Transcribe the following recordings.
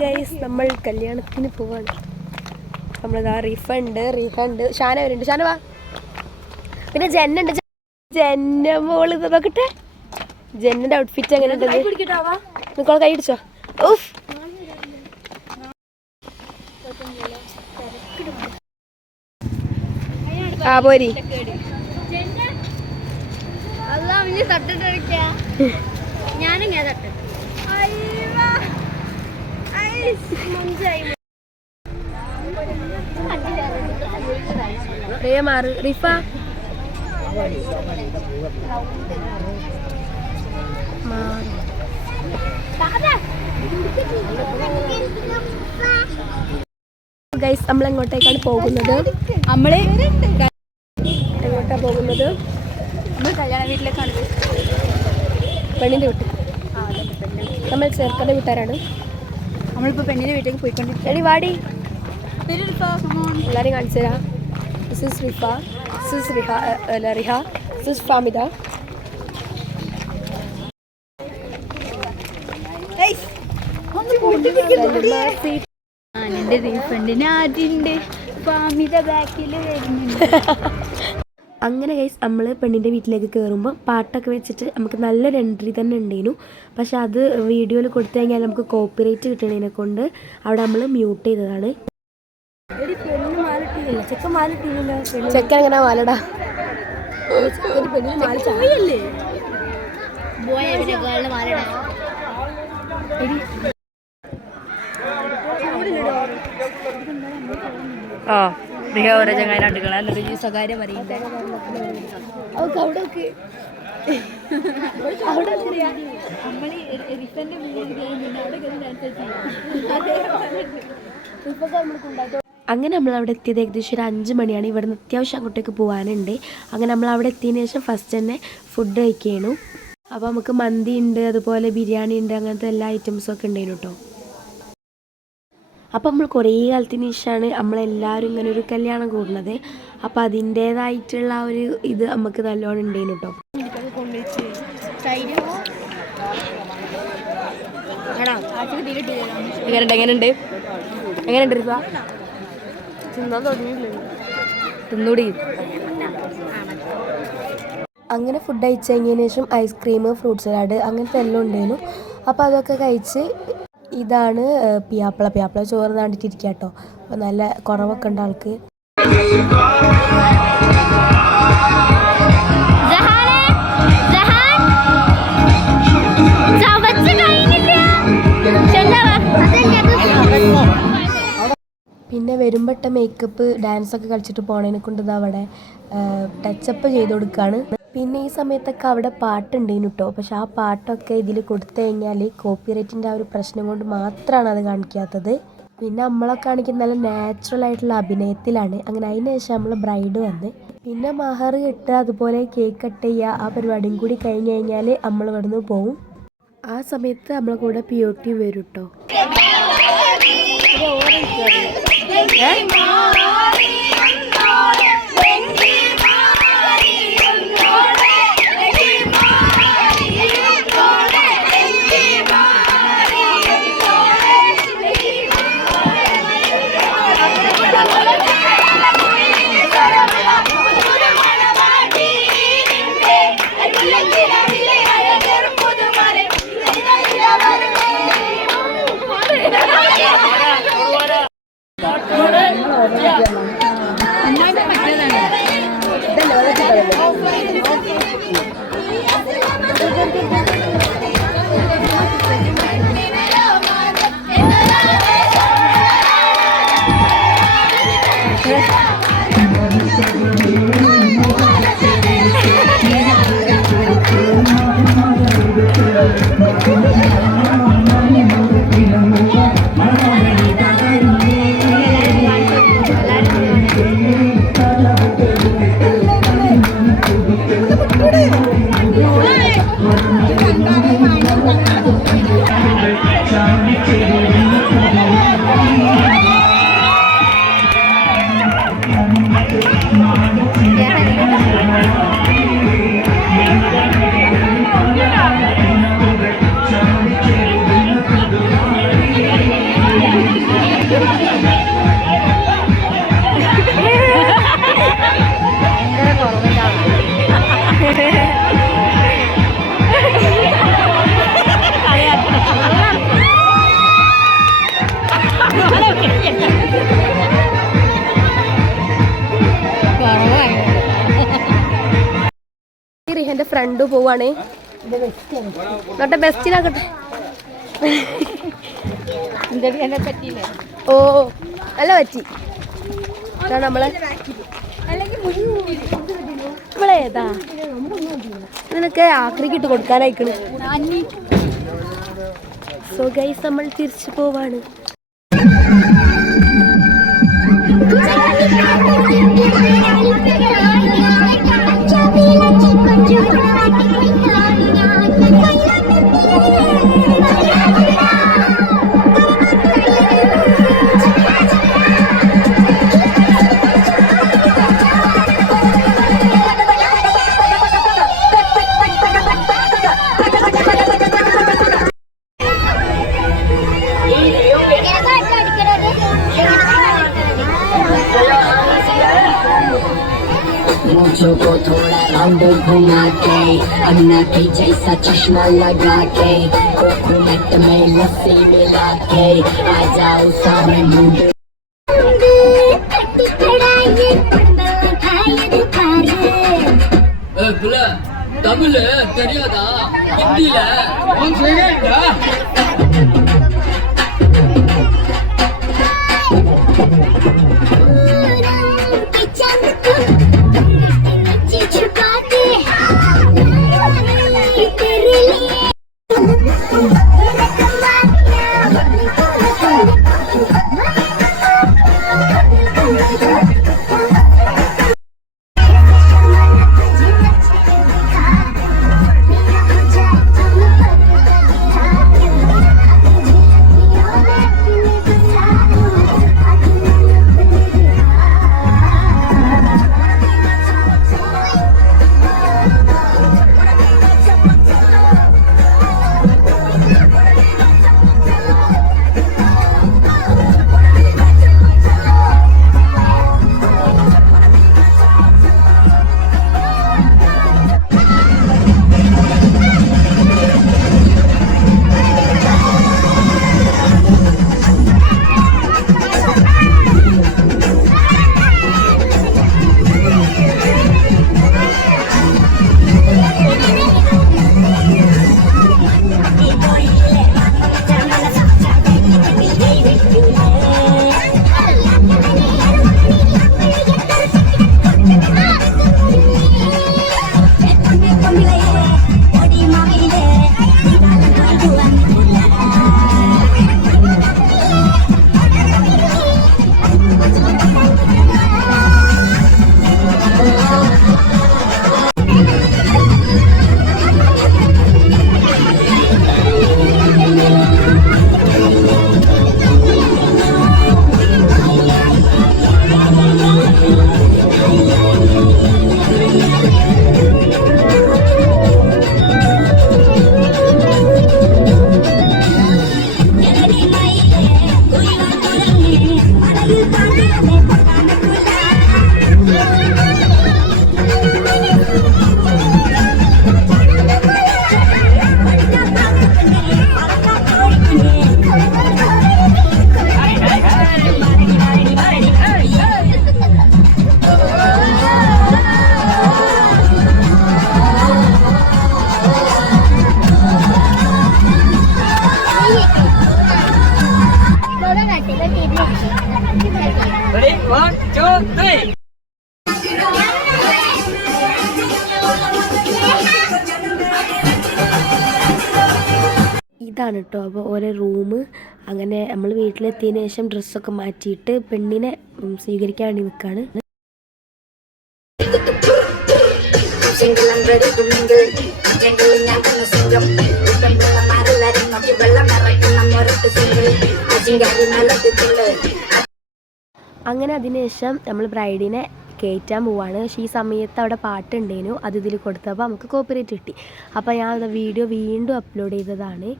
Guys നമ്മൾ കല്യാണത്തിന് പോവാണ്. നമ്മളിതാ റീഫണ്ട് ഷാന വരുന്നുണ്ട്. ഷാന വാ. പിന്നെ ജന്നുണ്ട്. ജന്ന മോള് നോക്കട്ടെ. ജന്നിന്റെ ഔട്ട്ഫിറ്റ് എങ്ങനെ ഉണ്ടെന്ന് നിങ്ങളെ കൈ പിടിച്ചോ. ഓഫ് ആ പോരി. മാറ് റിഫ. ഗൈസ് നമ്മൾ എങ്ങോട്ടേക്കാണ് പോകുന്നത്? എങ്ങോട്ടാ പോകുന്നത്? നമ്മൾ കല്യാണ വീട്ടിലേക്കാണ്. പെണ്ണിന്റെ വീട്ടിൽ. നമ്മൾ ചെറുക്കൻ്റെ വീട്ടുകാരാണ്. നമ്മളിപ്പോൾ പെണ്ണിന്റെ വീട്ടിലേക്ക് പോയിക്കൊണ്ടിരിക്കും. എടി വാടി, എല്ലാവരും കാണിച്ചു തരാം. This is Rifa, this is Riha, this is Famida. എൻ്റെ റീഫണ്ടിന് ആദ്യമുണ്ട്. ഫാമിദ ബാക്കിൽ വരുന്നുണ്ട്. അങ്ങനെ ഗൈസ് നമ്മൾ പെണ്ണിൻ്റെ വീട്ടിലേക്ക് കയറുമ്പോൾ പാട്ടൊക്കെ വെച്ചിട്ട് നമുക്ക് നല്ലൊരു എൻട്രി തന്നെ ഉണ്ടായിരുന്നു. പക്ഷെ അത് വീഡിയോയിൽ കൊടുത്തു കഴിഞ്ഞാൽ നമുക്ക് കോപ്പിറൈറ്റ് കിട്ടണതിനെ കൊണ്ട് അവിടെ നമ്മൾ മ്യൂട്ട് ചെയ്തതാണ്. ചെക്കൻ എങ്ങനെ മാലടാ? ആ ഓരോ ചങ്ങായിരണ്ടുകളെ സ്വകാര്യം അറിയില്ല. അങ്ങനെ നമ്മൾ അവിടെ എത്തിയത് ഏകദേശം ഒരു 5 മണിയാണ്. ഇവിടുന്ന് അത്യാവശ്യം അങ്ങോട്ടേക്ക് പോകാനുണ്ട്. അങ്ങനെ നമ്മൾ അവിടെ എത്തിയതിന് ശേഷം ഫസ്റ്റ് തന്നെ ഫുഡ് കഴിക്കുകയാണ്. അപ്പോൾ നമുക്ക് മന്തി ഉണ്ട്, അതുപോലെ ബിരിയാണി ഉണ്ട്, അങ്ങനത്തെ എല്ലാ ഐറ്റംസും ഒക്കെ ഉണ്ടായിരുന്നു കേട്ടോ. അപ്പോൾ നമ്മൾ കുറേ കാലത്തിന് ശേഷമാണ് നമ്മളെല്ലാവരും ഇങ്ങനെ ഒരു കല്യാണം കൂടുന്നത്. അപ്പോൾ അതിൻ്റേതായിട്ടുള്ള ആ ഒരു ഇത് നമുക്ക് നല്ലോണം ഉണ്ടായിരുന്നു കേട്ടോ. എങ്ങനെയുണ്ട് റിഫ? തിന്നൂടി. അങ്ങനെ ഫുഡ് കഴിച്ച് കഴിഞ്ഞതിന് ശേഷം ഐസ്ക്രീം, ഫ്രൂട്ട് സലാഡ് അങ്ങനത്തെ എല്ലാം ഉണ്ടായിരുന്നു. അപ്പോൾ അതൊക്കെ കഴിച്ച് ഇതാണ് പിയാപ്പിള ചോറ് നാണ്ടിട്ടിരിക്കുക കേട്ടോ. അപ്പോൾ നല്ല കുറവൊക്കെ ഉണ്ട് ആൾക്ക്. പിന്നെ വരുമ്പോട്ട മേക്കപ്പ് ഡാൻസൊക്കെ കളിച്ചിട്ട് പോണതിനെ കൊണ്ട് ഇത് അവിടെ ടച്ചപ്പ് ചെയ്ത് കൊടുക്കുകയാണ്. പിന്നെ ഈ സമയത്തൊക്കെ അവിടെ പാട്ടുണ്ടായിരുന്നു കേട്ടോ. പക്ഷെ ആ പാട്ടൊക്കെ ഇതിൽ കൊടുത്തു കഴിഞ്ഞാൽ കോപ്പിറൈറ്റിൻ്റെ ആ ഒരു പ്രശ്നം കൊണ്ട് മാത്രമാണ് അത് കാണിക്കാത്തത്. പിന്നെ നമ്മളൊക്കെ ആണെങ്കിൽ നല്ല നാച്ചുറൽ ആയിട്ടുള്ള അഭിനയത്തിലാണ്. അങ്ങനെ അതിന് ശേഷം നമ്മൾ ബ്രൈഡ് വന്ന് പിന്നെ മഹർ കെട്ടുക, അതുപോലെ കേക്ക് കട്ട് ചെയ്യുക, ആ പരിപാടിയും കൂടി കഴിഞ്ഞ് കഴിഞ്ഞാൽ നമ്മൾ ഇവിടുന്ന് പോകും. ആ സമയത്ത് നമ്മളെ കൂടെ POT വരും കേട്ടോ. റിഹന്റെ ഫ്രണ്ട് പോവാണ് എന്നിട്ട് ബെസ്റ്റിനാക്കട്ടെ ഓ നല്ല പറ്റി നമ്മളെ നമ്മളേതാ നിനക്ക് ആക്രിക്ക് ഇട്ട് കൊടുക്കാനായിക്കണ്. സോ ഗൈസ് നമ്മൾ തിരിച്ചു പോവാണ്. मूंछों को थोड़ा राउंड घुमा के अन्ना की जैसा चश्मा लगा के कोकोनट में लस्सी मिला के आ जाओ सामने मुंडे தமிழ் தெரியாதா ஹிந்தில ഇതാണ് കേട്ടോ അപ്പോൾ ഓരോ റൂം. അങ്ങനെ നമ്മൾ വീട്ടിലെത്തിയതിന് ശേഷം ഡ്രസ്സൊക്കെ മാറ്റിയിട്ട് പെണ്ണിനെ സ്വീകരിക്കാൻ വേണ്ടി നിൽക്കുകയാണ്. അങ്ങനെ അതിനുശേഷം നമ്മൾ ബ്രൈഡിനെ കയറ്റാൻ പോവാണ്. പക്ഷേ ഈ സമയത്ത് അവിടെ പാട്ടുണ്ടേനു, അത് ഇതിൽ കൊടുത്തപ്പോൾ നമുക്ക് കോപ്പിറൈറ്റ് കിട്ടി. അപ്പോൾ ഞാൻ വീഡിയോ വീണ്ടും അപ്ലോഡ് ചെയ്തതാണ്.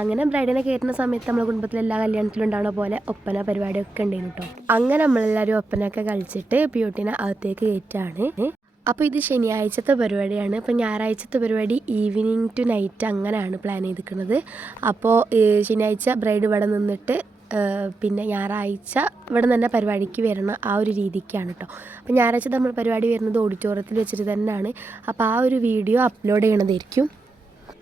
അങ്ങനെ ബ്രൈഡിനെ കയറ്റുന്ന സമയത്ത് നമ്മളെ കുടുംബത്തിലെ എല്ലാ കല്യാണത്തിലും ഉണ്ടാകുന്ന പോലെ ഒപ്പന പരിപാടിയൊക്കെ ഉണ്ടായിരുന്നു കേട്ടോ. അങ്ങനെ നമ്മളെല്ലാവരും ഒപ്പനയൊക്കെ കളിച്ചിട്ട് ബ്യൂട്ടിനെ അകത്തേക്ക് കയറ്റാണ്. അപ്പോൾ ഇത് ശനിയാഴ്ചത്തെ പരിപാടിയാണ്. അപ്പോൾ ഞായറാഴ്ചത്തെ പരിപാടി ഈവനിങ് ടു നൈറ്റ് അങ്ങനെയാണ് പ്ലാൻ ചെയ്തിരിക്കുന്നത്. അപ്പോൾ ശനിയാഴ്ച ബ്രൈഡ് ഇവിടെ നിന്നിട്ട് പിന്നെ ഞായറാഴ്ച ഇവിടെ തന്നെ പരിപാടിക്ക് വരണം ആ ഒരു രീതിക്കാണ് കേട്ടോ. അപ്പോൾ ഞായറാഴ്ച നമ്മൾ പരിപാടി വരുന്നത് ഓഡിറ്റോറിയത്തിൽ വെച്ചിട്ട് തന്നെയാണ്. അപ്പോൾ ആ ഒരു വീഡിയോ അപ്ലോഡ് ചെയ്യണതായിരിക്കും.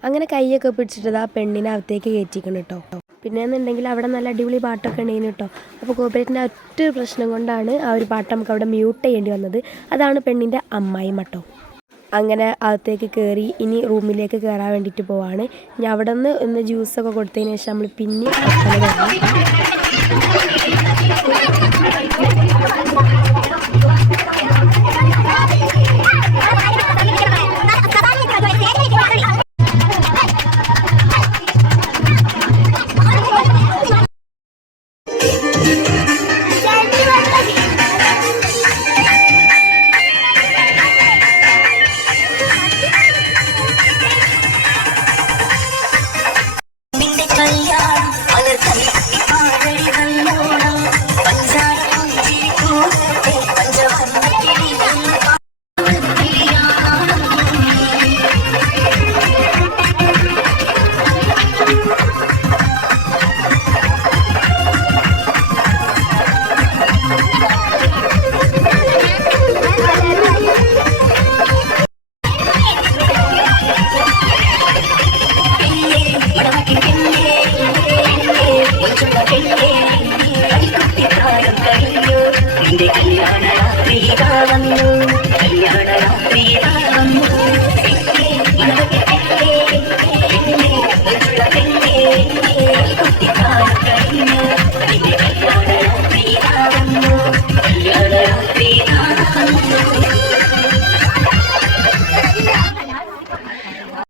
അങ്ങനെ കൈയൊക്കെ പിടിച്ചിട്ട് ആ പെണ്ണിനെ അകത്തേക്ക് കയറ്റിക്കണം കേട്ടോ. പിന്നെ എന്നുണ്ടെങ്കിൽ അവിടെ നല്ല അടിപൊളി പാട്ടൊക്കെ ഉണ്ടായിരുന്നു കേട്ടോ. അപ്പോൾ കോപ്പറേറ്റിൻ്റെ ഒറ്റ പ്രശ്നം കൊണ്ടാണ് ആ ഒരു പാട്ട് നമുക്ക് അവിടെ മ്യൂട്ട് ചെയ്യേണ്ടി വന്നത്. അതാണ് പെണ്ണിൻ്റെ അമ്മായിമ്മ കേട്ടോ. അങ്ങനെ അകത്തേക്ക് കയറി ഇനി റൂമിലേക്ക് കയറാൻ വേണ്ടിയിട്ട് പോവാണ്. ഇനി അവിടെ നിന്ന് ഒന്ന് ജ്യൂസൊക്കെ കൊടുത്തതിന് ശേഷം നമ്മൾ പിന്നെ